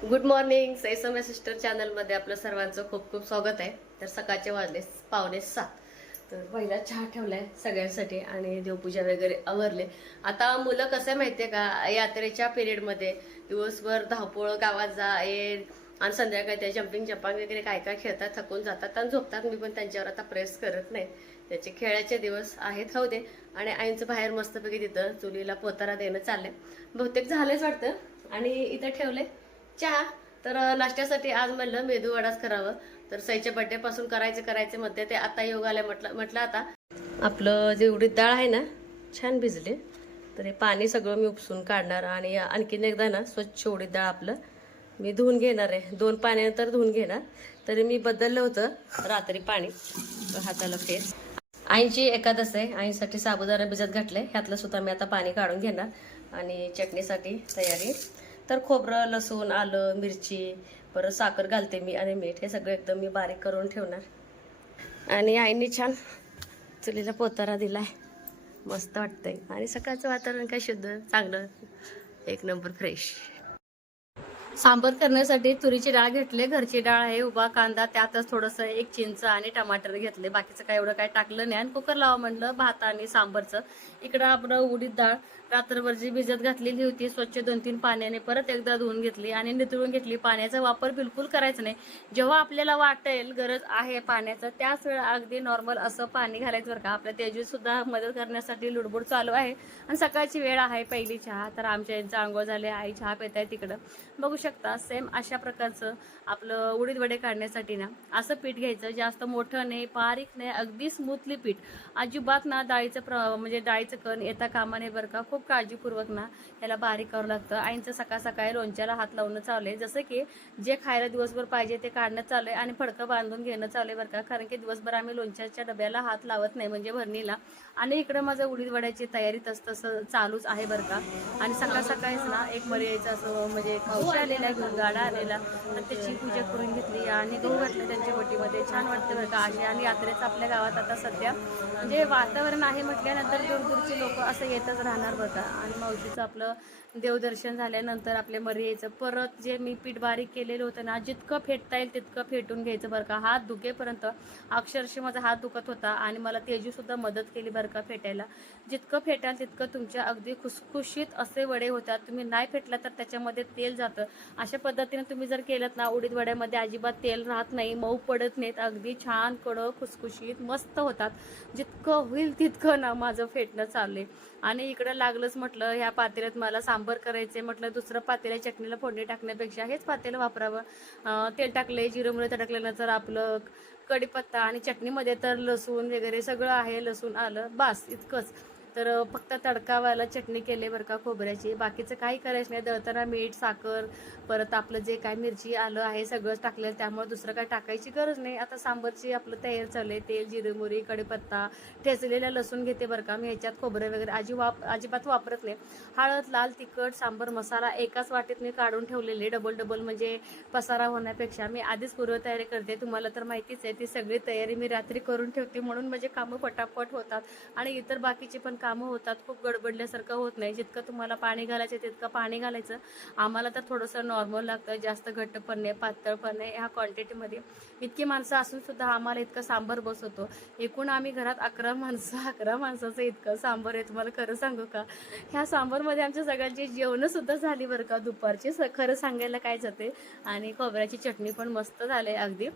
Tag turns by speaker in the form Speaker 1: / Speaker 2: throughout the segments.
Speaker 1: Good morning सैसम्या sister चॅनलमध्ये आपलं सर्वांचं खूप खूप स्वागत आहे. तर सकाळचे वाजले पावणे सात. तर पहिला चहा ठेवलाय सगळ्यांसाठी आणि देवपूजा वगैरे आवरले. आता मुलं कसं आहे माहितीये का? यात्रेच्या पिरियडमध्ये दिवसभर धावपळ गावात जा ये आणि संध्याकाळी ते जम्पिंग जपांग वगैरे काय काय खेळतात थकून जातात आणि झोपतात. मी पण त्यांच्यावर आता प्रेस करत नाही. त्याचे खेळाचे दिवस आहेत हो दे. आणि आईंचं बाहेर मस्तपैकी तिथं चुलीला पोतारा देणं चाललंय. बहुतेक झालेच वाटतं. आणि इथं ठेवले चहा. तर नाश्त्यासाठी आज म्हणलं मेदू वडाच करावं. तर सईच्या बड्डे पासून करायचे करायचे मध्ये ते आता योग आले म्हटलं म्हटलं आता. आपलं जे उडीद डाळ आहे ना छान भिजले. तर हे पाणी सगळं मी उपसून काढणार आणि आणखीन एकदा ना स्वच्छ उडीद डाळ आपलं मी धुवून घेणार आहे. दोन पाण्यानंतर धुवून घेणार. तरी मी बदललं होतं रात्री पाणी. हाताला फेस आईंची एकादस आहे. आईसाठी साबुदाणा भिजत घातले ह्यातलं सुद्धा मी आता पाणी काढून घेणार आणि चटणीसाठी तयारी. तर खोबरं लसूण आलं मिरची परत साखर घालते मी आणि मीठ हे सगळं एकदम मी बारीक करून ठेवणार. आणि आईने छान चुलीला पोतारा दिलाय. मस्त वाटतंय. आणि सकाळचं वातावरण काय शुद्ध चांगलं? एक नंबर फ्रेश सांबर करण्यासाठी तुरीची डाळ घेतली घरची डाळ आहे उभा कांदा त्यातच थोडंसं एक चिंच आणि टमाटर घेतले. बाकीचं काय एवढं काय टाकलं नाही. आणि कुकर लावा म्हणलं भात आणि सांबरचं. इकडं आपलं उडीद डाळ रात्रभर जी भिजत घातलेली होती स्वच्छ दोन तीन पाण्याने परत एकदा धुवून घेतली आणि नितळून घेतली. पाण्याचा वापर बिलकुल करायचा नाही. जेव्हा आपल्याला वाटेल गरज आहे पाण्याचं त्याच वेळा अगदी नॉर्मल असं पाणी घालायचं बरं का. आपल्या तेजूसुद्धा मदत करण्यासाठी लुडबुड चालू आहे. आणि सकाळची वेळ आहे पहिली चहा तर आमच्या यांचा आंघोळ झाले आई चहा पेत आहे तिकडं. बघू शकता सेम अशा प्रकारचं आपलं उडीद वडे काढण्यासाठी ना असं पीठ घ्यायचं. जास्त मोठं नाही बारीक नाही अगदी स्मूथली पीठ. अजिबात ना डाळीचं प्र म्हणजे डाळीचं कण येता कामा नाही बरं का खूप काळजीपूर्वक ना याला बारीक करावं लागतं. आईंचं सकाळ सकाळी लोणच्याला हात लावणं चालू आहे जसं की जे खायला दिवसभर पाहिजे ते काढणं चालू आहे आणि फडकं बांधून घेणं चालू आहे बरं का. कारण की दिवसभर आम्ही लोणच्याच्या डब्याला हात लावत नाही म्हणजे भरणीला. आणि इकडं माझं उडीद वड्याची तयारी तस तसं चालूच आहे बरं का. आणि सकाळ सकाळीच ना एक मर्यायचं असं म्हणजे एक आलेला आहे घेऊन गाडा आलेला. तर त्याची पूजा करून घेतली आणि गहू घातलं त्यांच्या बोटीमध्ये. छान वाटतं बरं का. आणि यात्रेचं आपल्या गावात आता सध्या म्हणजे वातावरण आहे म्हटल्यानंतर दूरदूरची लोक असं येतच राहणार बघा. आणि मावशीचं आपलं देवदर्शन झाल्यानंतर आपल्या मरी यायचं. परत जे मी पीठ बारीक केलेलं होतं ना जितकं फेटता येईल तितकं फेटून घ्यायचं बरं का. हात दुखेपर्यंत अक्षरशः माझा हात दुखत होता आणि मला तेजीसुद्धा मदत केली बरं का फेटायला. जितकं फेटाल तितकं तुमच्या अगदी खुसखुशीत असे वडे होतात. तुम्ही नाही फेटला तर त्याच्यामध्ये तेल जातं. अशा पद्धतीने तुम्ही जर केलं ना उडीद वड्यामध्ये अजिबात तेल राहत नाही मऊ पडत नाहीत अगदी छान कडक खुसखुशीत मस्त होतात. जितकं होईल तितकं ना माझं फेटणं चाललंय आणि इकडं लागलंच म्हटलं ह्या पातेल्यात मला सांबर करायचे म्हटलं दुसरं पातेल्या चटणीला फोडणी टाकण्यापेक्षा हेच पातेलं वापरावं. तेल टाकले जिरं मुळे टाकल्यानंतर आपलं कढीपत्ता आणि चटणीमध्ये तर लसूण वगैरे सगळं आहे लसूण आलं बास इतकंच. तर फक्त तडकावाला चटणी केले बरं का खोबऱ्याची. बाकीचं काही करायचं नाही. दळताना मीठ साखर परत आपलं जे काय मिरची आलं आहे सगळंच टाकलेलं. त्यामुळे दुसरं काय टाकायची गरज नाही. आता सांबरची आपलं तयार चालले तेल जिरे कडीपत्ता कढीपत्ता ठेचलेला लसूण घेते बरं का. मी ह्याच्यात खोबरं वगैरे अजी वाप अजिबात वापरत नाही. हळद लाल तिखट सांबर मसाला एकाच वाटीत मी काढून ठेवलेले. डबल डबल म्हणजे पसारा होण्यापेक्षा मी आधीच पूर्वतयारी करते. तुम्हाला तर माहितीच आहे ती सगळी तयारी मी रात्री करून ठेवते म्हणून म्हणजे कामं पटापट होतात. आणि इतर बाकीची पण कामं होतात खूप गडबडल्यासारखं होत नाही. जितकं तुम्हाला पाणी घालायचं तितकं पाणी घालायचं. आम्हाला तर थोडंसं नॉर्मल लागतं जास्त घट्ट पण नाही पातळ पण नाही ह्या क्वांटिटीमध्ये इतकी माणसं असून सुद्धा आम्हाला इतकं सांबर बसवतो. एकूण आम्ही घरात अकरा माणसं अकरा माणसाचं इतकं सांबर आहे. तुम्हाला खरं सांगू का? ह्या सांबरमध्ये आमच्या सगळ्यांची जेवणंसुद्धा झाली बरं का? दुपारची स खरं सांगायला काय जाते? आणि खोबऱ्याची चटणी पण मस्त झाली अगदी.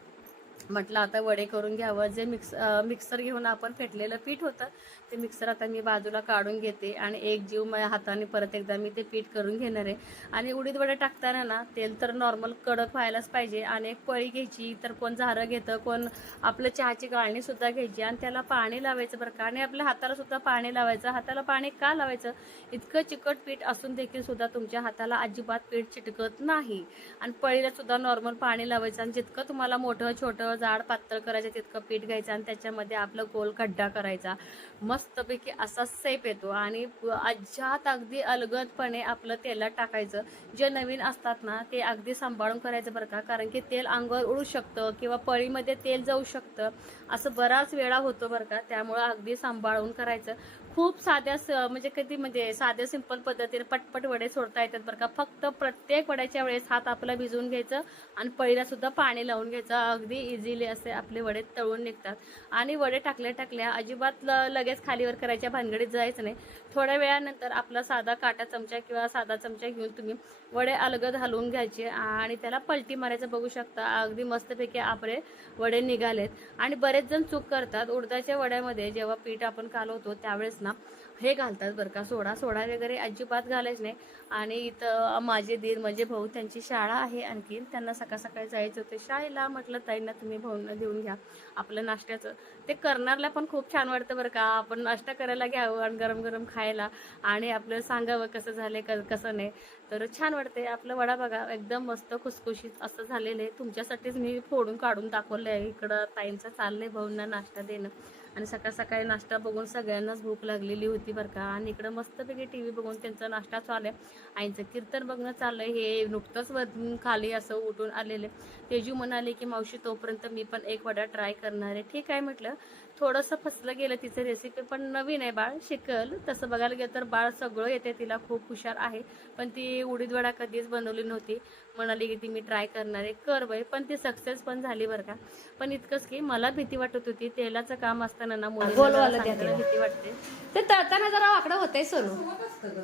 Speaker 1: म्हटलं आता वडे करून घ्यावं. जे मिक्स मिक्सर घेऊन आपण फेटलेलं पीठ होतं ते मिक्सर आता मी बाजूला काढून घेते आणि एक जीव माझ्या हाताने परत एकदा मी ते पीठ करून घेणार आहे. आणि उडीद वडे टाकताना ना तेल तर नॉर्मल कडक व्हायलाच पाहिजे आणि एक पळी घ्यायची तर कोण झारं घेतं कोण आपलं चहाची गाळणीसुद्धा घ्यायची आणि त्याला पाणी लावायचं बरं का. आणि आपल्या हाताला सुद्धा पाणी लावायचं. हाताला पाणी का लावायचं? इतकं चिकट पीठ असून देखील सुद्धा तुमच्या हाताला अजिबात पीठ चिटकत नाही. आणि पळीला सुद्धा नॉर्मल पाणी लावायचं आणि जितकं तुम्हाला मोठं छोटं जाड पातळ करायचं तितकं पीठ घ्यायचं आणि त्याच्यामध्ये आपलं गोल खड्डा करायचा. मस्तपैकी असा सेप येतो आणि अज्जात अगदी अलगदपणे आपलं तेलात टाकायचं. जे नवीन असतात ना ते अगदी सांभाळून करायचं बरं का कारण की तेल अंगावर उडू शकतं किंवा पळीमध्ये तेल जाऊ शकतं. असं बराच वेळा होतो बरं का त्यामुळं अगदी सांभाळून करायचं. खूप साध्या स- म्हणजे कधी म्हणजे साध्या सिंपल पद्धतीने पटपट वडे सोडता येतात बरं का. फक्त प्रत्येक वड्याच्या वेळेस हात आपला भिजवून घ्यायचं आणि पहिला सुद्धा पाणी लावून घ्यायचं. अगदी इझिली असे आपले वडे तळून निघतात. आणि वडे टाकल्या टाकल्या अजिबात ल- लगेच खालीवर करायच्या भानगडीत जायचं नाही. थोड्या वेळानंतर आपला साधा काटा चमचा किंवा साधा चमचा घेऊन तुम्ही वडे अलगद हलवून घ्यायचे आणि त्याला पलटी मारायचं बघू शकता. अगदी मस्तपैकी आपले वडे निघालेत. आणि बरेच जण चूक करतात. उडदाच्या वड्यामध्ये जेव्हा पीठ आपण कालवतो त्यावेळेस ना हे घालतात बरं का. सोडा सोडा वगैरे अजिबात घालायचं नाही. आणि इथं माझे दीर म्हणजे भाऊ त्यांची शाळा आहे आणखी. त्यांना सकाळ सकाळी जायचं होतं. शाळेला म्हटलं ताईंना तुम्ही भाऊंना देऊन घ्या आपलं नाश्त्याचं. ते करणारला पण खूप छान वाटतं बरं का. आपण नाश्ता करायला घ्यावं आणि गरम गरम खायला. आणि आपलं सांगावं कसं झालं क- कसं नाही. तर छान वाटते आपलं वडा बघा एकदम मस्त खुसखुशीत असं झालेलं आहे. तुमच्यासाठीच मी फोडून काढून दाखवलं आहे इकडं ताईंचं चाललंय भाऊंना नाश्ता देणं. आणि सकाळ सकाळी नाश्ता बघून सगळ्यांनाच भूक लागलेली होती बरं का. आणि इकडं मस्तपैकी टी व्ही बघून त्यांचा नाश्ता चालू आहे. आईचं कीर्तन बघणं चाललं हे नुकतंच वरून खाली असं उठून आलेले. तेजू म्हणाले की मावशी तोपर्यंत मी पण एक वडा ट्राय करणार आहे. ठीक आहे म्हटलं. थोडंसं फसलं गेलं तिचं रेसिपी पण नवीन आहे बाळ शिकल. तसं बघायला गेलं तर बाळ सगळं येते तिला खूप हुशार आहे. पण ती उडीद वडा कधीच बनवली नव्हती. म्हणाली की ती मी ट्राय करणार आहे. कर बाई पण ती सक्सेस पण झाली बरं का. पण इतकंच की मला भीती वाटत होती. तेलाचं काम असताना ना मुलीला सांगायला भीती वाटते. ते तळताना जरा वाकडं होतंय सोनू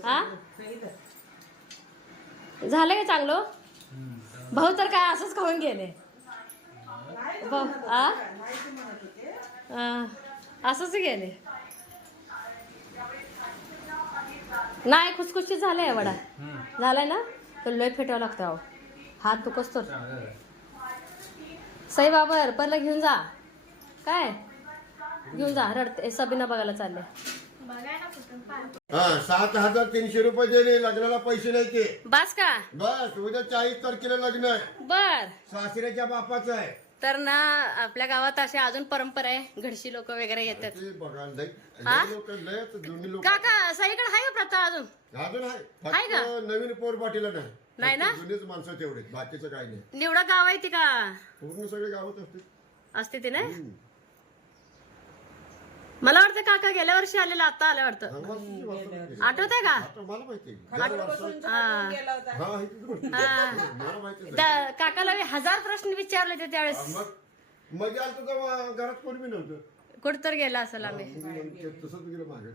Speaker 1: हा? झालंय का चांगलं? भाऊ तर काय असंच खाऊन गेले. भाऊ आ, असंच गेले नाही? खुसखुशीत झालंय वडा. झालाय ना? तर लय फेटावं लागतं अहो. हात दुखच तर. सई बाबर पहिला घेऊन जा. काय? घेऊन जा रडते. सबीना बघायला चालले.
Speaker 2: हा सात हजार तीनशे रुपये दिले लग्नाला पैसे नाही ते.
Speaker 1: बस का?
Speaker 2: बस उद्या चाळीस तारखेला लग्न आहे.
Speaker 1: बर.
Speaker 2: सासऱ्याच्या बापाचं आहे.
Speaker 1: तर ना आपल्या गावात अशी अजून परंपरा आहे घडशी लोक वगैरे येतात.
Speaker 2: ते बघा
Speaker 1: हा?
Speaker 2: लोक आहेत, जुनी लोक.
Speaker 1: काका सईकडे आहे का प्रथा अजून?
Speaker 2: अजून आहे.
Speaker 1: आहे का?
Speaker 2: नवीन पोर पाटीला नाही.
Speaker 1: नाही ना?
Speaker 2: फक्त जुनेच माणसं तेवढे बाकीचं काही नाही.
Speaker 1: निवडा गाव आहे ती का?
Speaker 2: पूर्ण सगळे गावात असते
Speaker 1: असते ती नाही मला वाटतं काका गेल्या वर्षी आलेला आता आलं वाटतं. आठवत आहे का? हा.
Speaker 2: हा?
Speaker 1: हा. काकाला मी हजार प्रश्न विचारले होते त्यावेळेस.
Speaker 2: घरात कोणी बी नव्हतं.
Speaker 1: कुठतर गेला असेल आम्ही.
Speaker 2: तसंच गेलं मागे.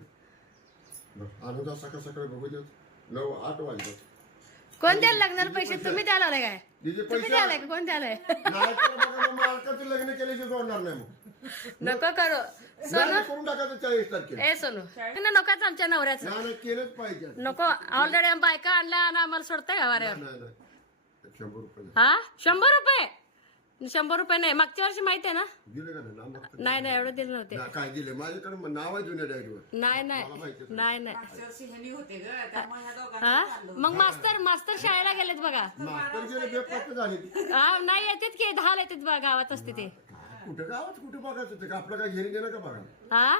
Speaker 2: आनंदा सकाळ सकाळी बघू देत. नऊ आठ वाजतात
Speaker 1: कोण द्यायला लागणार पैसे? तुम्ही द्यायला आलाय काय? तुम्ही का? कोण
Speaker 2: तर मालकाचं लग्न केल्याचे जोडणार नाही मग.
Speaker 1: नको करू. सोनू?
Speaker 2: नाही, करून टाकायचं चाळीस तारखेला.
Speaker 1: ए सोनू. ना नकोच आमच्या नवऱ्याचं.
Speaker 2: नाही नाही, केलंच पाहिजे.
Speaker 1: नको. ऑलरेडी बायका आणल्या आणि आम्हाला सोडताय का वाऱ्यावर
Speaker 2: नाही नाही शंभर रुपये
Speaker 1: हा? शंभर रुपये? शंभर रुपये नाही. मागच्या वर्षी माहिती आहे ना?
Speaker 2: दिले का नाही नाव.
Speaker 1: नाही नाही एवढं दिले नव्हते.
Speaker 2: ना, काय दिले? माझ्याकडे मग नाव आहे जुन्या डायरीवर
Speaker 1: नाही
Speaker 2: मला
Speaker 1: नाही
Speaker 2: माहितीच
Speaker 1: नाही नाही.
Speaker 3: ह्यानी होते ग. त्यामुळे ह्या दोघांना
Speaker 1: हा? मग मास्तर मास्तर शाळेला गेलेत बघा.
Speaker 2: मास्तर गेले बेपत्ते झाले.
Speaker 1: हा नाही येतात की. दहा येतात बघा गावात असते ते.
Speaker 2: कुठं? गावात कुठे बघायचं ते? का आपलं काय घेणे देणं का बघा
Speaker 1: हा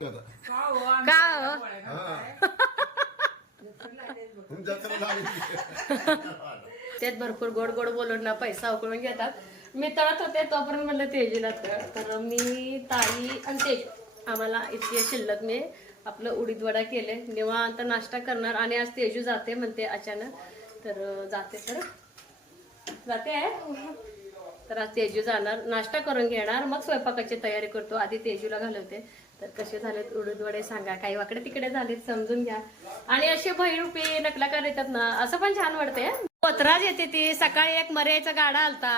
Speaker 2: आता.
Speaker 3: का हो, आमच्या
Speaker 1: का हो?
Speaker 2: हा. मग जत्रा झाली.
Speaker 1: त्यात भरपूर गोड गोड बोलून ना पैसा उकळून घेतात. मी तळत होते तोपर्यंत म्हणलं तेजीला तळ. तर मी ताई आणि तेज आम्हाला इतके शिल्लक मी आपलं उडीद वडा केले. निवांत नाश्ता करणार आणि आज तेजू जाते म्हणते अचानक. तर अं, जाते. तर जाते आहे? तर आज तेजू जाणार नाश्ता करून घेणार मग स्वयंपाकाची तयारी करतो. आधी तेजूला घालवते. तर कसे झालेत उडीद वडे सांगा. काही वाकडे तिकडे झालेत समजून घ्या. आणि असे भैरूपी नकलाकार येतात ना असं पण छान वाटतंय. हं. पोतराज येते ती. सकाळी एक मर्याचा गाडा आलता.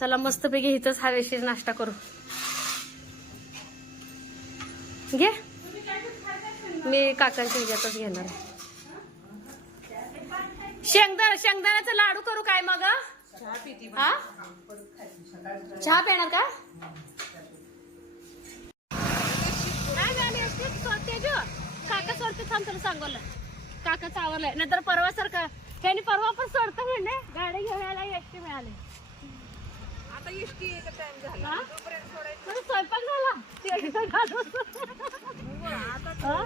Speaker 1: चला मस्तपैकी इथंच हवेशीर नाश्ता करू. घे. मी काकांच्या ह्याच्यातच घेणार. आहे. शेंगदाणा शेंगदाण्याचा लाडू करू काय मग? हा? चहा पिणार का. काका सोडते थांब तुला सांगवलं काकाच आवरलंय. नंतर परवा सारखं त्यांनी परवा पण सोडतं म्हणले गाडी घेऊन यायला एकटे मिळाले.
Speaker 3: आता टाइम झाला.
Speaker 1: स्वयंपाक झाला? ते हा?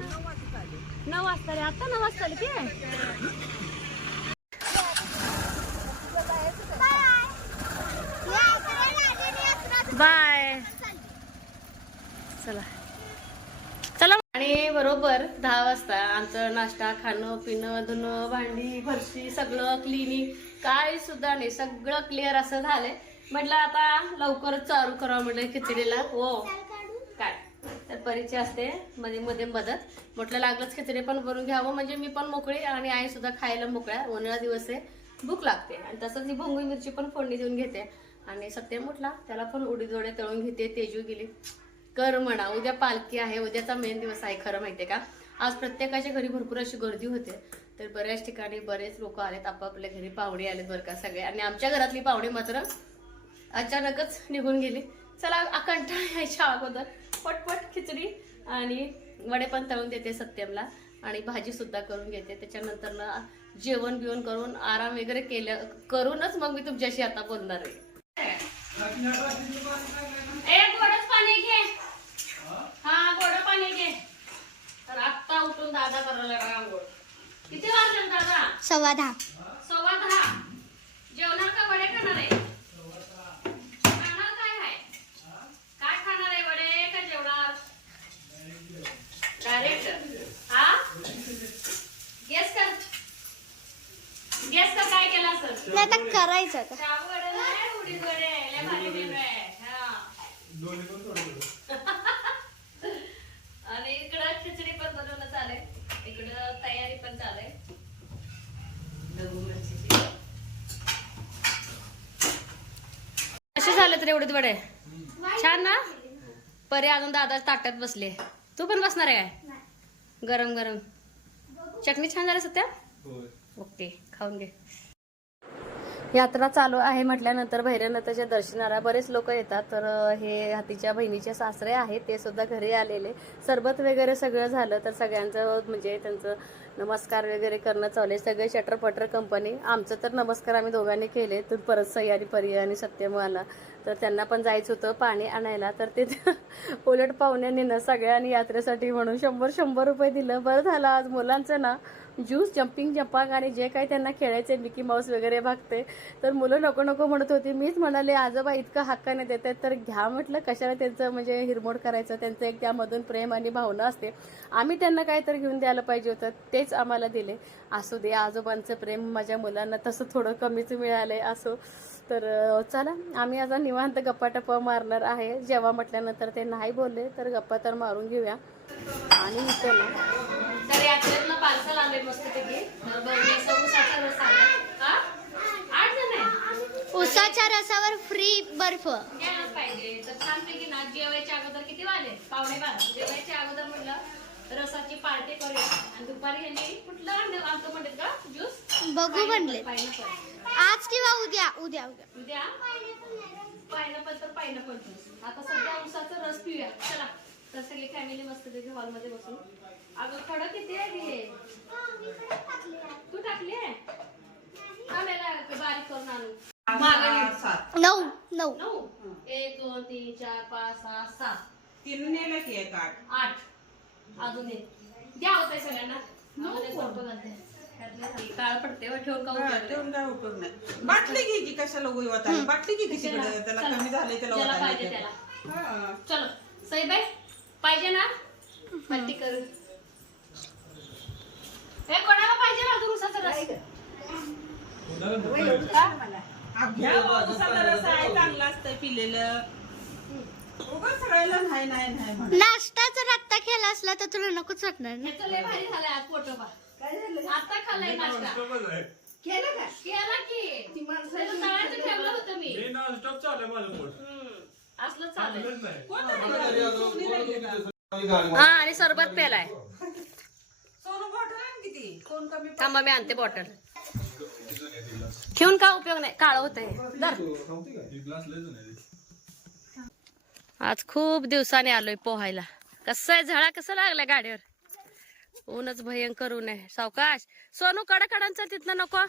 Speaker 3: नऊ वाजता
Speaker 1: रे आता नऊ वाजता आले की बाय. चला. चला. आणि बरोबर दहा वाजता आमचं नाश्ता खाणं पिणं धुणं भांडी फरशी सगळं क्लिनिंग काय सुद्धा नाही. सगळं क्लिअर असं झालंय. म्हटलं आता लवकरच चालू करावं म्हटलं खिचडीला. हो. काय? तर परिचय असते. मध्ये मध्ये मदत. म्हटलं लागलंच खिचडी पण बनवून घ्यावं. म्हणजे मी पण मोकळी आणि आई सुद्धा खायला मोकळ्या. उन्हाळा दिवस आहे. भूक लागते. आणि तसंच ही भोंगी मिरची पण फोडणी देऊन घेते. आणि सत्यम म्हटला त्याला पण उडीद तळून घेते तेजू गेली. कर म्हणा उद्या पालखी आहे उद्याचा मेन दिवस आहे खरं माहितीये का? आज प्रत्येकाच्या घरी भरपूर अशी गर्दी होते. तर बऱ्याच ठिकाणी बरेच लोक आलेत आपापल्या घरी पाहुणे आलेत बरं का सगळे. आणि आमच्या घरातली पाहुणे मात्र अचानकच निघून गेली. चला कंटाळा यायच्या अगोदर. पटपट खिचडी आणि वडे पण तळून देते सत्यमला. आणि भाजी सुद्धा करून घेते. त्याच्यानंतर ना जेवण बिवण करून आराम वगैरे केलं करूनच मग मी तुमच्याशी आता बोलणार आहे. ए गोडच पाणी घे. हा गोड पाणी घे. तर आत्ता उठून दादा करायला लागला आंघोळ. किती वाजले दादा?
Speaker 4: सव्वा दहा.
Speaker 1: सव्वा दहा. जेवणार का वडे खाणार आहे? खाणार काय आहे? काय खाणार आहे वडे का जेवणार? डायरेक्ट हा? गेस कर. गेस कर काय केला सर
Speaker 4: नाही आता करायचं आता.
Speaker 1: शाबू वडे नाही उडीद वडे लय भारी मेनू आहे हा आणि इकडं खिचडी पण बनवणं चालय इकडं तयारी पण चालय ढबू मिरचीची कसे झाले तर एवढे वडे छान ना? परे अजून दादा ताटात बसले. तू पण बसणार आहे काय? गरम गरम. चटणी छान झाली सत्या ओके खाऊन घे. यात्रा चालू आहे म्हटल्यानंतर भैरवनाथाच्या दर्शनाला बरेच लोक येतात. तर हे हातीच्या बहिणीचे सासरे आहेत ते सुद्धा घरी आलेले. सरबत वगैरे सगळं झालं तर सगळ्यांचं म्हणजे त्यांचं नमस्कार वगैरे करणं चालू आहे. सगळे शटरपटर कंपनी आमचं तर नमस्कार आम्ही दोघांनी केले. तर परत सह्यारी परी आणि सत्यम आला तर त्यांना पण जायचं होतं पाणी आणायला. तर ते उलट पाहुण्यांनी ना सगळ्यांनी यात्रेसाठी म्हणून शंभर शंभर रुपये दिलं. बरं झालं आज मुलांचं ना ज्यूस जम्पिंग जपांग आणि जे काही त्यांना खेळायचे मिकी माऊस वगैरे भागते. तर मुलं नको नको म्हणत होती. मीच म्हणाले आजोबा इतकं हक्काने देत आहेत तर घ्या म्हटलं. कशाला त्यांचं म्हणजे हिरमोड करायचं? त्यांचं एक त्यामधून प्रेम आणि भावना असते. आम्ही त्यांना काहीतरी घेऊन द्यायला पाहिजे होतं. तेच आम्हाला दिले. असू दे आजोबांचं प्रेम माझ्या मुलांना तसं थोडं कमीच मिळालंय असो. तर चला आम्ही आता निवांत गप्पा टप्पा मारणार आहे. जेव्हा म्हटल्यानंतर ते नाही बोलले तर गप्पा तर मारून घेऊया. आणि इथं ना तर यात्रेतनं पार्सल मस्त पैकी हा?
Speaker 4: उसाच्या रसावर फ्री बर्फ.
Speaker 1: पाहिजे. तर छानपैकी ना जेवायच्या अगोदर किती वाजले? पावणे बारा. जेवायच्या अगोदर म्हटलं रसाची पार्टी करूया. आणि दुपारी ह्यांनी कुठलं आणलं? आणतो म्हणतात का? ज्यूस?
Speaker 4: बघू म्हणले.
Speaker 1: पायनॅपल
Speaker 4: आज किंवा उद्या उद्या उद्या.
Speaker 1: उद्या? पायनॅपल तर पायनॅपल ज्यूस आता सध्या उसाचा रस पिऊया. चला. तर सगळी फॅमिली मस्त पैकी हॉलमध्ये बसून. अगं खडं किती आहे हे? तू टाकली आहे? बारीक करून आणू.
Speaker 4: नऊ नऊ.
Speaker 1: नऊ? एक दोन तीन चार पाच सहा सात.
Speaker 3: तीन नेलं की एक आठ.
Speaker 1: आठ. अजून एक. द्या होतंय सगळ्यांना. काळ पडते व ठेवून का.
Speaker 3: ठेवून काय उपयोग नाही. बाटली घे की कशाला उगवत आहे? बाटली घे की तिकडे त्याला. कमी झाले त्याला वाटायला
Speaker 1: पाहिजे
Speaker 3: ते.
Speaker 1: त्याला.
Speaker 3: हा.
Speaker 1: चलो. सई बाई पाहिजे ना? पट्टी करू. हे कोणाला पाहिजे ना अजून उसाचा रस?
Speaker 3: हा, घ्या बा, उसाचा रस आहे चांगला असतं पिलेलं. उगाच सगळ्याला नाही नाही नाही म्हणा
Speaker 4: नाश्ता जर आत्ता केला असला तर तुला नकोच वाटणार ना?
Speaker 1: ह्याचं लय भारी झालंय आज फोटो पा आता खाल्लाय नाश्ता. केला की? त्याचं तळायचं ठेवलं होतं. मी. हम्म. असलं चालेल हा आणि सरबत प्यालाय.
Speaker 3: सोनू बॉटल आण किती कोण कमी
Speaker 1: थांबा मी आणते बॉटल घेऊन का उपयोग नाही? काळ होत आज खूप दिवसाने आलोय पोहायला. कसं आहे झळा? कसं लागलाय गाडीवर? ऊनच भयंकर ऊन आहे. सावकाश. सोनू कडकडांचा तिथनं नको.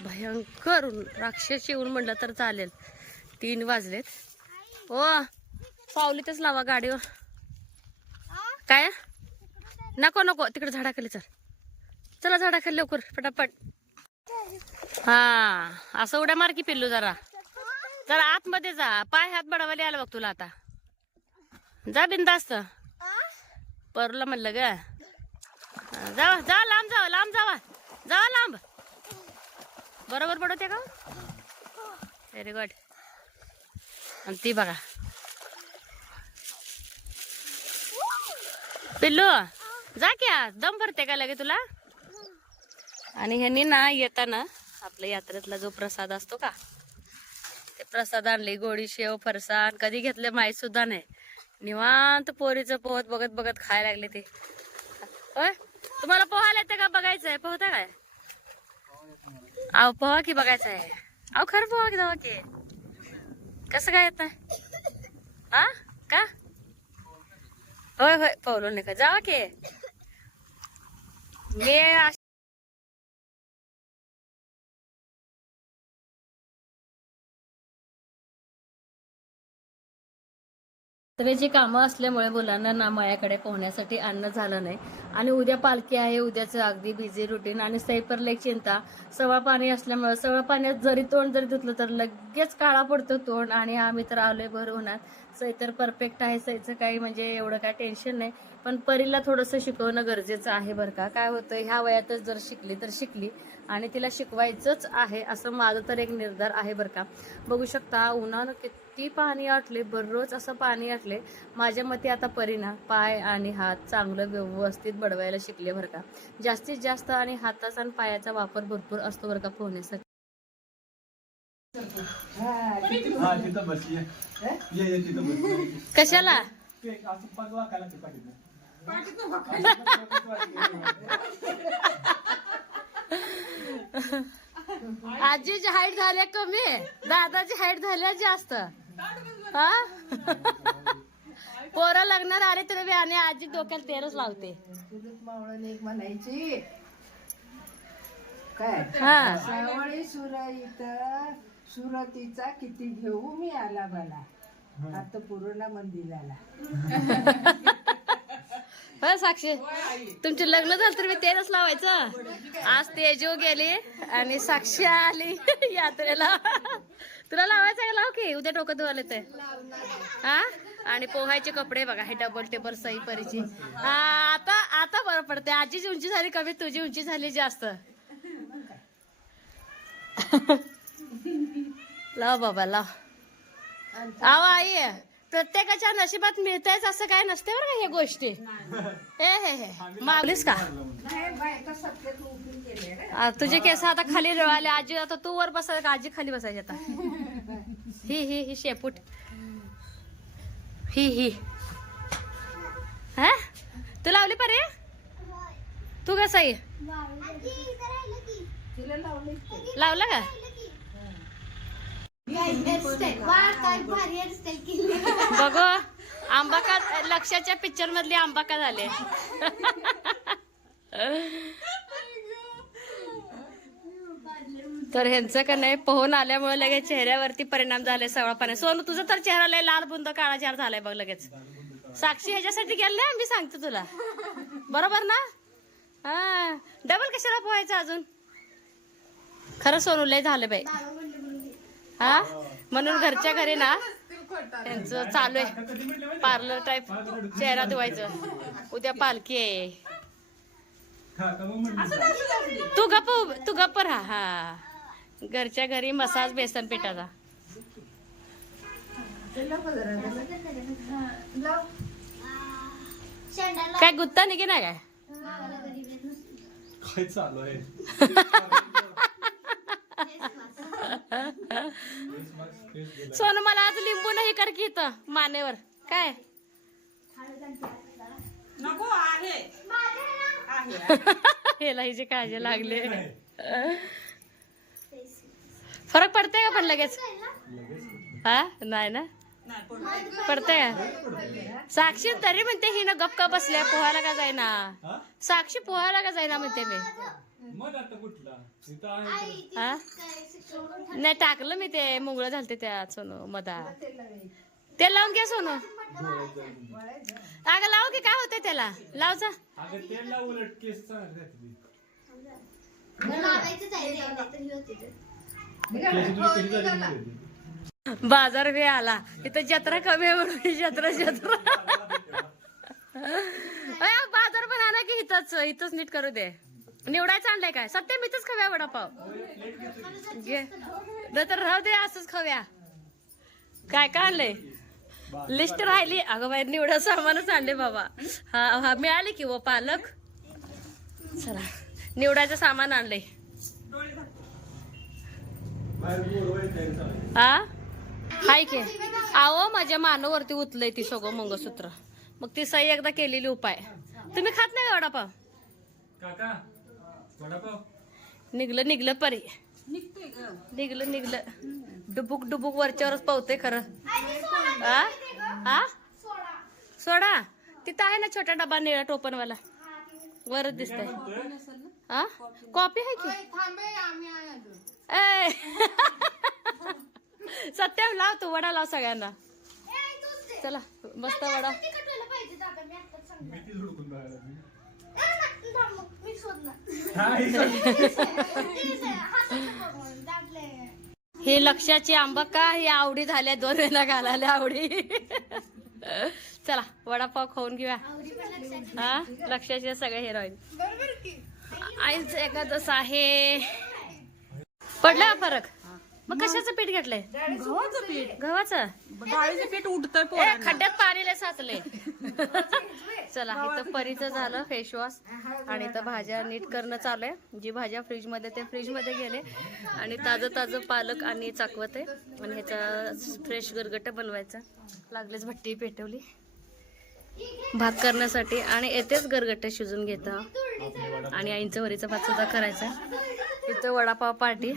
Speaker 1: भयंकर ऊन. राक्षसी ऊन म्हणलं तर चालेल. तीन वाजलेत. ओ पावलीतच लावा गाडीवर. काय? नको नको. तिकडे झाडाखाली चल. चला झाडाखाली लवकर. पटापट. हा असं उड्या मार्की पिल्लू जरा. जरा आतमध्ये जा. पाय हात बडावाले आला बघ तुला आता. जा बिंदास्त परला म्हणलं ग. जावा जा लांब जावा लांब जावा. जावा लांब. बरोबर पडवते का? व्हेरी गुड आणि ती बघा. पिल्लू जा क्या दम भरते का लगे तुला? आणि ह्यांनी ना येताना आपल्या यात्रेतला जो प्रसाद असतो का? प्रसाद आणली गोडी शेव फरसाण कधी घेतले माहीत सुद्धा नाही. निवांत पोरीचं पोहत बघत बघत खायला लागले ते. होय? तुम्हाला पोहायला येते का बघायचंय पोहता काय? अहो पोहा की बघायचं आहे? अहो खरं पोहा की जावा की. कसं काय येत? हा का? होय होय पोहलो नाही का? जावा की. मी तरी जी कामं असल्यामुळे मुलांना ना मायाकडे पोहण्यासाठी आणणं झालं नाही. आणि उद्या पालखी आहे उद्याचं अगदी बिझी रुटीन आणि सैपरला एक चिंता सवळ पाणी असल्यामुळे सवळ पाण्यात जरी तोंड जरी धुतलं तर लगेच काळा पडतो तोंड. आणि आम्ही तर आलोय भर उन्हात सई तर परफेक्ट आहे सईचं काही म्हणजे एवढं काय टेन्शन नाही. पण परीला थोडंसं शिकवणं गरजेचं आहे बरं का. काय होतं ह्या वयातच जर शिकली तर शिकली. आणि तिला शिकवायचंच आहे असं माझं तर एक निर्धार आहे बरं का. बघू शकता उन्हानं किती पाणी आटले दररोज असं पाणी आटले. माझ्या मते आता परीना पाय आणि हात चांगलं व्यवस्थित बडवायला शिकले बरं का. जास्तीत जास्त आणि हाताचा आणि पायाचा वापर भरपूर असतो बरं का पोहण्यासाठी.
Speaker 5: हा
Speaker 1: कशाला
Speaker 5: ते असं पाच वाकायला ते पाठीत
Speaker 1: आजीची हाईट झाल्या कमी. दादाची हाईट झाल्या जास्त. हा? पोरं लग्नात आले तरी आणि आजी डोक्याला तेलच लावते.
Speaker 6: म्हणायची काय?
Speaker 1: हा.
Speaker 6: सावळी सुरतीचा किती घेऊ मी आला मला. आता पूर्ण मंदिराला.
Speaker 1: हो साक्षी. तुमचे लग्न झालं तर मी तेलच लावायचं. आज तेजो गेली आणि साक्षी आली यात्रेला. तुला लावायचं आहे का? लाव की. उद्या डोकं धुवायला ते हा? आणि पोहायचे कपडे बघा हे डबल टेबल सई परीची. हा आता आता बरं पडते आजीची उंची झाली कमी तुझी उंची झाली जास्त. लाव बाबा लाव. आव आई. प्रत्येकाच्या नशिबात मिळतायच असं काय नसते बरं का हे गोष्टी. हे हे हे. मागलीस का? आ, तुझे केस आता खाली रवाले आजी आता तू वर बसायचं का? आजी खाली बसायची आता. ही ही ही शेपूट. ही ही. हा? तू लावली परे? तू कसा आहे?
Speaker 6: तिला लावले
Speaker 1: लावला का
Speaker 4: काय भारी हेअरस्टाईल केली
Speaker 1: बघ आंबा का लक्षाच्या पिक्चर मधली आंबा का झाले? तर ह्यांचं का नाही पोहून आल्यामुळे लगेच चेहऱ्यावरती परिणाम झाले सगळा पाणी सोनू तुझं तर चेहरा लय लाल बुंद काळाचार झालाय बघ लगेच. साक्षी ह्याच्यासाठी गेले मी सांगतो तुला. बरोबर ना? हा. डबल कशाला पोहायचं अजून? खरं सोनू लय झालं बाई. हा? म्हणून घरच्या घरी ना त्यांचं चालू आहे. पार्लर टाईप चेहरा धुवायचं. उद्या पालखी आहे.
Speaker 5: हा
Speaker 1: तू उभ- तू गप्प राहा. हा. घरच्या घरी मसाज बेसन पिठाचा. काय गुत्ता निघे ना काय
Speaker 5: चालू आहे?
Speaker 1: सोनू मला आज लिंबू नाही कर की इथं मानेवर. काय?
Speaker 3: नको आहे.
Speaker 1: हेला हिची काळजी लागली. फरक पडते का पण लगेच? हा? नाही ना. पडते का? साक्षी तरी म्हणते ही ना गपका बसल्या पोहायला का जाईना. साक्षी पोहायला का जाईना म्हणते मी?
Speaker 5: मग आता कुठला? इथं आहे तर.
Speaker 1: हा नाही टाकलं मी ते मुंगळं झालते त्या सोनू मधा. ते लावून घ्या सोनू. अगं लाव की काय होतंय त्याला? लाव जा.
Speaker 5: अगं उलट केस चांगले राहते
Speaker 4: हे.
Speaker 5: केस तुझी झाली.
Speaker 1: बाजार बी आला. इथं जत्रा कमी आहे म्हणून जत्रा जत्रा. अय, बाजार पण आणा की इथंच इथंच नीट करू दे. निवडायचं आणलंय काय? सत्य मीच इथंच खाव्या वडापाव. घे. तर राहू दे असंच खाव्या काय काय आणलंय? लिस्ट राहिली. अगं बाई निवडा सामानच आणले बाबा. हा हा मिळाले की व पालक? चला निवडायचं सामान आणलंय. हा? हाय की. आहो माझ्या मानवरती उतलंय ती सगळं मंगळसूत्र. मग ती सही एकदा केलेली उपाय. तुम्ही खात नाही का वडापाव?
Speaker 5: काका वडापाव
Speaker 1: निघलं निघलं परी. निघलं निघलं. डुबुक डुबुक वरच्यावरच पावतंय खरं. हा हा सोडा. तिथं आहे ना छोटा डबा निळा टोपनवाला वरच दिसतंय. हा कॉपी आहे की? ए सत्यम लाव तू वडा लाव सगळ्यांना. चला मस्त वडा. हे लक्षाची आंबा का? ही आवडी झाल्या दोन वेळेला घालायला आवडी. चला वडापाव खाऊन घेऊया. हा? लक्षाचे सगळे हिरोईन आईच एखादस आहे. पडला फरक? मग कशाचं पीठ घेतलंय?
Speaker 3: गव्हाचं पीठ.
Speaker 1: गव्हाचं?
Speaker 3: डाळीचं पीठ उठतंय
Speaker 1: ए,
Speaker 3: पोरांना.
Speaker 1: खड्ड्यात पाणी साचले. चला इथं परीचं झालं फेस वॉश आणि इथं भाज्या नीट करणं चालू आहे. जी भाज्या फ्रीजमध्ये ते फ्रीजमध्ये गेले. आणि ताजं ताजं पालक आणि चाकवत. आहे आणि ह्याचा फ्रेश गरगट बनवायचा. लागलेच भट्टी पेटवली. भात करण्यासाठी. आणि येतेच गरगट्टे शिजून घेतं आणि आईंचं वरीचा भात सुद्धा करायचा इथं वडापाव पार्टी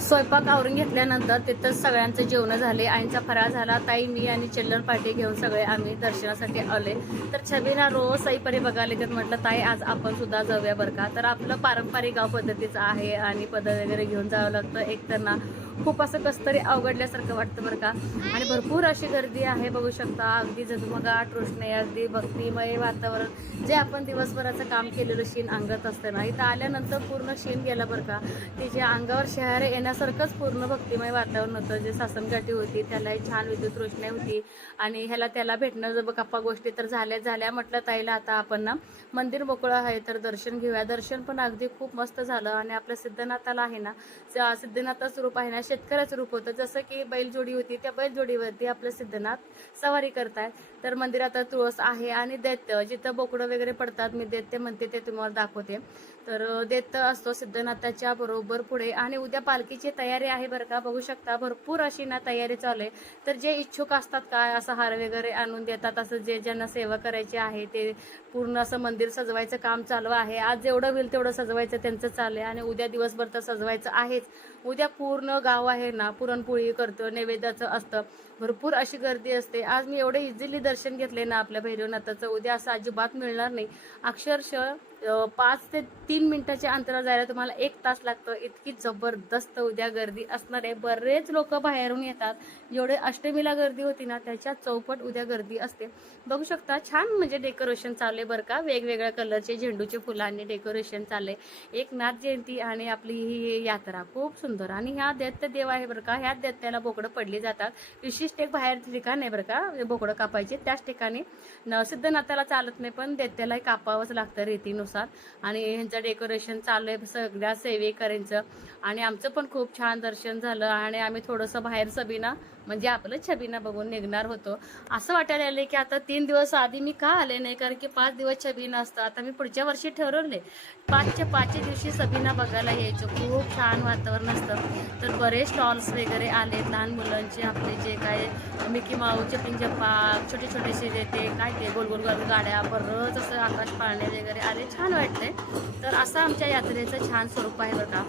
Speaker 1: स्वयंपाक आवरून घेतल्यानंतर तिथंच सगळ्यांचं जेवण झाले. आईंचा फराळ झाला. ताई मी आणि चिल्लर पार्टी घेऊन सगळे आम्ही दर्शनासाठी आले. तर छबीना रोज सईपरी बघायला येतात म्हटलं ताई आज आपण सुद्धा जाऊया बरं का? तर आपलं पारंपरिक गाव पद्धतीचं आहे आणि पदर वगैरे घेऊन जावं लागतं. एक तर ना खूप असं कसं तरी अवघडल्यासारखं वाटतं बरं का. आणि भरपूर अशी गर्दी आहे बघू शकता. अगदी झगमगाट रोषणे अगदी भक्तिमय वातावरण. जे आपण दिवसभराचं काम केलेलं शीन अंगात असतं ना इथं आल्यानंतर पूर्ण शीन गेला बरं का. तिच्या अंगावर शहर येण्यासारखंच पूर्ण भक्तिमय वातावरण होतं. जे सासनकाठी होती त्यालाही छान विद्युत रोषणे होती. आणि ह्याला त्याला भेटणं जर गप्पा गोष्टी तर झाल्या झाल्या म्हटलं ताईला आता आपण ना. मंदिर मोकळं आहे तर दर्शन घेऊया. दर्शन पण अगदी खूप मस्त झालं. आणि आपल्या सिद्धनाथाला आहे ना सिद्धनाथाचं रूप आहे ना शेतकऱ्याचं रूप होतं. जसं की बैलजोडी होती त्या बैलजोडीवरती आपलं सिद्धनाथ सवारी करतायत. तर मंदिरात तुळस आहे आणि दैत्य. जिथं बोकडं वगैरे पडतात मी दैत्य म्हणते ते तुम्हाला दाखवते. तर दैत्य असतो सिद्धनाथाच्या बरोबर पुढे. आणि उद्या पालखीची तयारी आहे बरं का? बघू शकता भरपूर अशी ना तयारी चालू आहे. तर जे इच्छुक असतात काय असं हार वगैरे आणून देतात असं जे ज्यांना सेवा करायची आहे ते पूर्ण असं मंदिर सजवायचं काम चालू आहे. आज जेवढं होईल तेवढं सजवायचं त्यांचं चालू आहे. आणि उद्या दिवसभर तर सजवायचं आहेच. उद्या पूर्ण गाव आहे ना पुरणपोळी करतं नैवेद्याचं असतं. भरपूर अशी गर्दी असते. आज मी एवढे इझिली दर्शन घेतले ना आपल्या भैरवनाथाचं. उद्या असं अजिबात मिळणार नाही. अक्षरशः पाच ते तीन मिनिटाच्या अंतरा जायला तुम्हाला एक तास लागतं. इतकी जबरदस्त उद्या गर्दी असणार आहे. बरेच लोक बाहेरून येतात. जेवढे अष्टमीला गर्दी होती ना त्याच्या चौपट उद्या गर्दी असते. बघू शकता छान म्हणजे डेकोरेशन चालले बरं का. वेगवेगळ्या कलरचे झेंडूचे फुलांनी डेकोरेशन चालले एक नाथ जयंती आणि आपली ही यात्रा खूप सुंदर. आणि ह्या दैत्य देव आहे बरं का. ह्या दैत्याला बोकडं पडली जातात. विशिष्ट एक बाहेर ठिकाण आहे बरं का? बोकडं कापायचे. त्याच ठिकाणी न सिद्धनाथाला चालत नाही पण देत्यालाही कापावंच लागतं रीतीनुसार. आणि ह्यांचं डेकोरेशन चालू आहे सगळ्या सेवेकऱ्यांचं. आणि आमचं पण खूप छान दर्शन झालं. आणि आम्ही थोडंसं बाहेर सबीना म्हणजे आपलं छबीना बघून निघणार होतो. असं वाटायला आलं की आता तीन दिवस आधी मी का आले नाही? कारण की पाच दिवस छबीना असतं. आता मी पुढच्या वर्षी ठरवले पाचच्या पाचच्या दिवशी सबीना बघायला यायचं. खूप छान वातावरण असतं. तर बरेच स्टॉल्स वगैरे आले लहान मुलांचे आपले जे काय मिकी माऊचे पिंजप्पा छोटे छोटेसे जे ते काय ते गोल गोल गोल गाड्या बरंच असं आकाश पाळणे वगैरे आले. छान वाटले तर असं आमच्या यात्रेचं छान स्वरूप आहे बरं का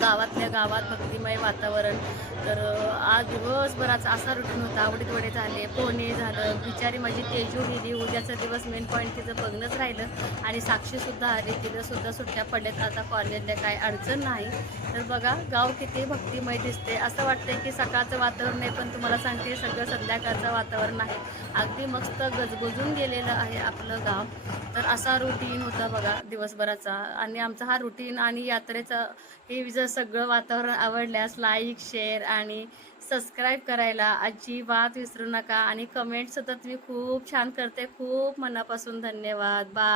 Speaker 1: गावातल्या गावात भक्तिमय वातावरण. तर आज दिवस दिवसभराचा असा रुटीन होता. आवडीत वडे झाले पोहणे झालं. बिचारी माझी तेजू गेली. उद्याचा दिवस मेन पॉईंट तिचं बघणंच राहिलं. आणि साक्षीसुद्धा आली. तिथंसुद्धा सुट्ट्या पडल्यात. आता कॉलेजला काय अडचण नाही. तर बघा गाव किती भक्तिमय दिसते असं वाटतंय की सकाळचं वातावरण आहे पण तुम्हाला सांगते सगळं संध्याकाळचं वातावरण आहे. अगदी मस्त गजबजून गेलेलं आहे आपलं गाव. तर असा रुटीन होता बघा दिवसभराचा. आणि आमचा हा रुटीन आणि यात्रेचं हे जर सगळं वातावरण आवडल्यास लाईक शेअर आणि सबस्क्राईब करायला अजिबात विसरू नका आणि कमेंटसुद्धा तुम्ही खूप छान करते. खूप मनापासून धन्यवाद. बाय